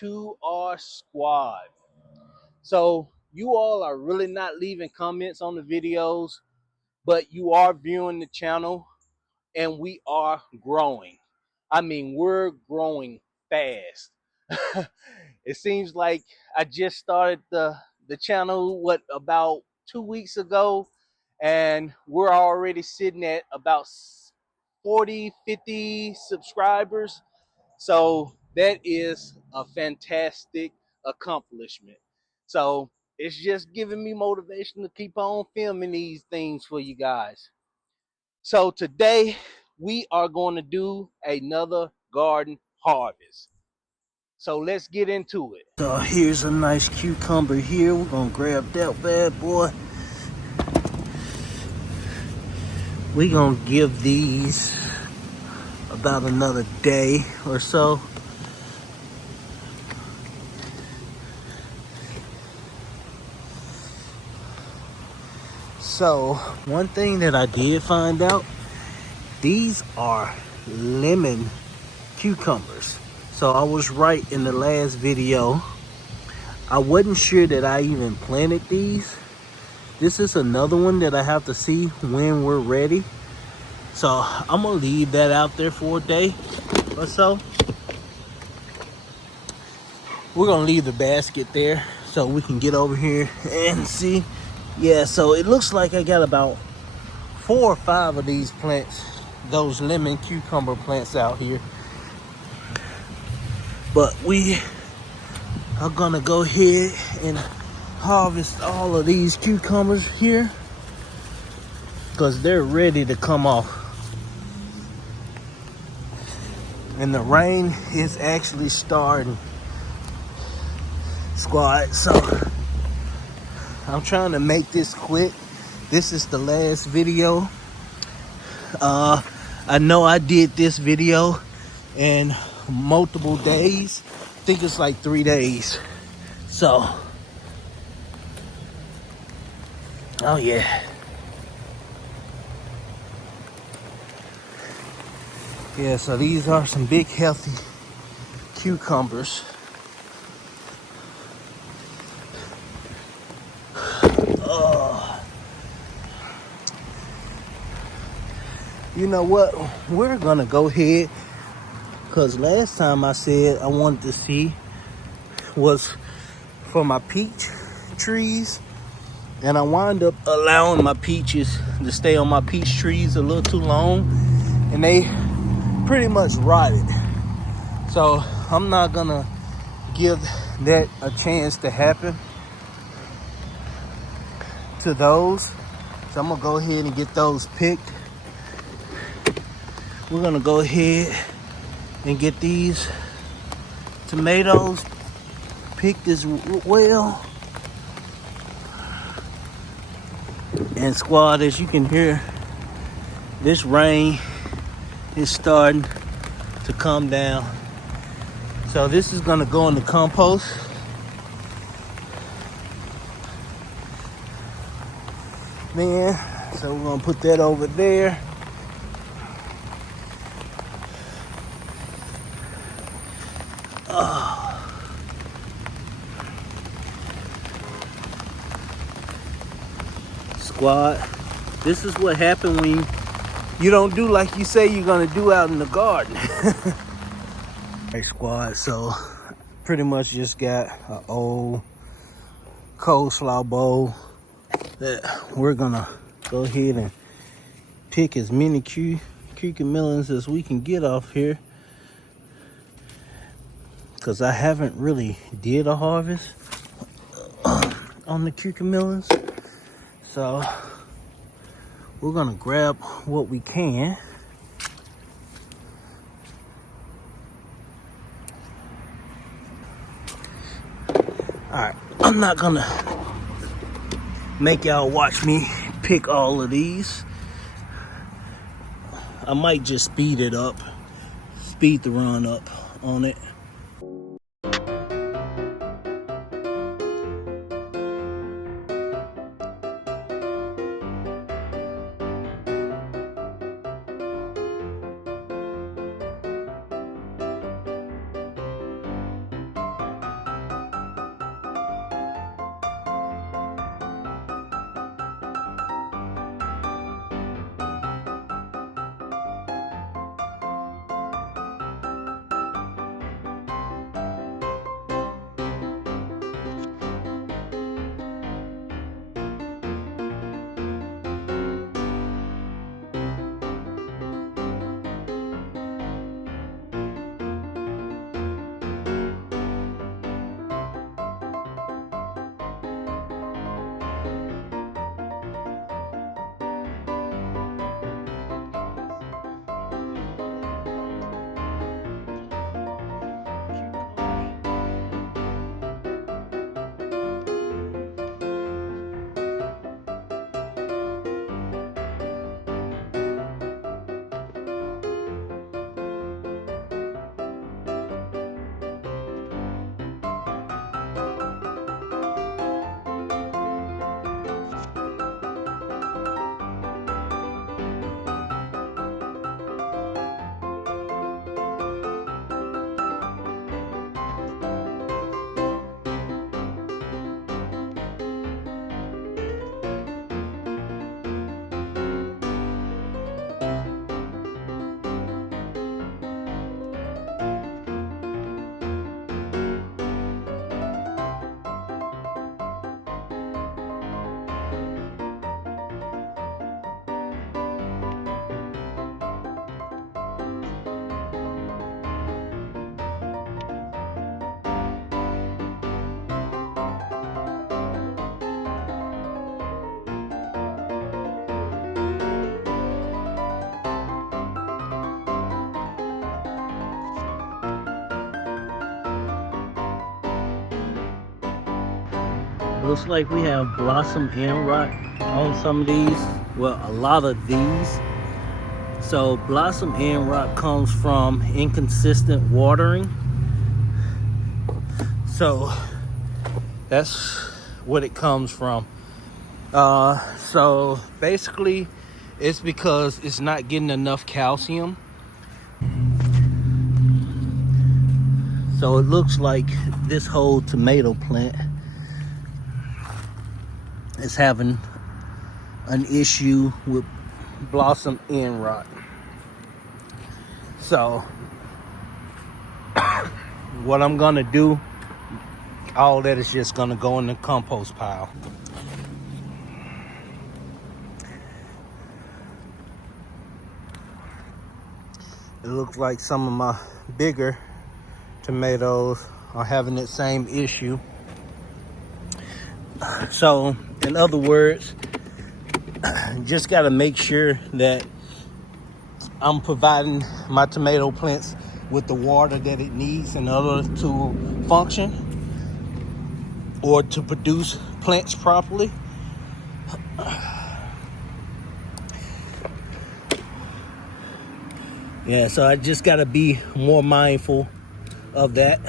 to our squad. So you all are really not leaving comments on the videos, but you are viewing the channel and we are growing. I mean, we're growing fast. It seems like I just started the channel about 2 weeks ago, and we're already sitting at about 40-50 subscribers. So that is a fantastic accomplishment. So it's just giving me motivation to keep on filming these things for you guys. So today we are going to do another garden harvest. So let's get into it. So here's a nice cucumber here. We're gonna grab that bad boy. We're gonna give these about another day or so. So one thing that I did find out, these are lemon cucumbers. So I was right in the last video. I wasn't sure that I even planted these. This is another one that I have to see when we're ready. So I'm gonna leave that out there for a day or so. We're gonna leave the basket there so we can get over here and see. Yeah, so it looks like I got about 4 or 5 of these plants, those lemon cucumber plants out here. But we are gonna go ahead and harvest all of these cucumbers here because they're ready to come off. And the rain is actually starting, squad. So I'm trying to make this quick. This is the last video. I know I did this video in multiple days. I think it's like 3 days. So, oh yeah. Yeah, so these are some big healthy cucumbers. You know what? We're gonna go ahead, because last time I said I wanted to see was for my peach trees, and I wound up allowing my peaches to stay on my peach trees a little too long, and they pretty much rotted. So I'm not gonna give that a chance to happen to those. So I'm gonna go ahead and get those picked. We're gonna go ahead and get these tomatoes picked as well. And squad, as you can hear, this rain is starting to come down. So this is gonna go in the compost. Man, so we're gonna put that over there. Squad, this is what happened when you don't do like you say you're gonna do out in the garden. Hey squad, so pretty much just got an old coleslaw bowl that we're gonna go ahead and pick as many cucamelons as we can get off here, because I haven't really did a harvest on the cucamelons. So we're gonna grab what we can. All right, I'm not gonna make y'all watch me pick all of these. I might just speed the run up on it. Looks like we have blossom end rot on some of these. Well, a lot of these. So blossom end rot comes from inconsistent watering. So that's what it comes from. So basically it's because it's not getting enough calcium. So it looks like this whole tomato plant is having an issue with blossom end rot. So what I'm gonna do, all that is just gonna go in the compost pile. It looks like some of my bigger tomatoes are having that same issue. So in other words, just got to make sure that I'm providing my tomato plants with the water that it needs in order to function or to produce plants properly. Yeah, so I just got to be more mindful of that.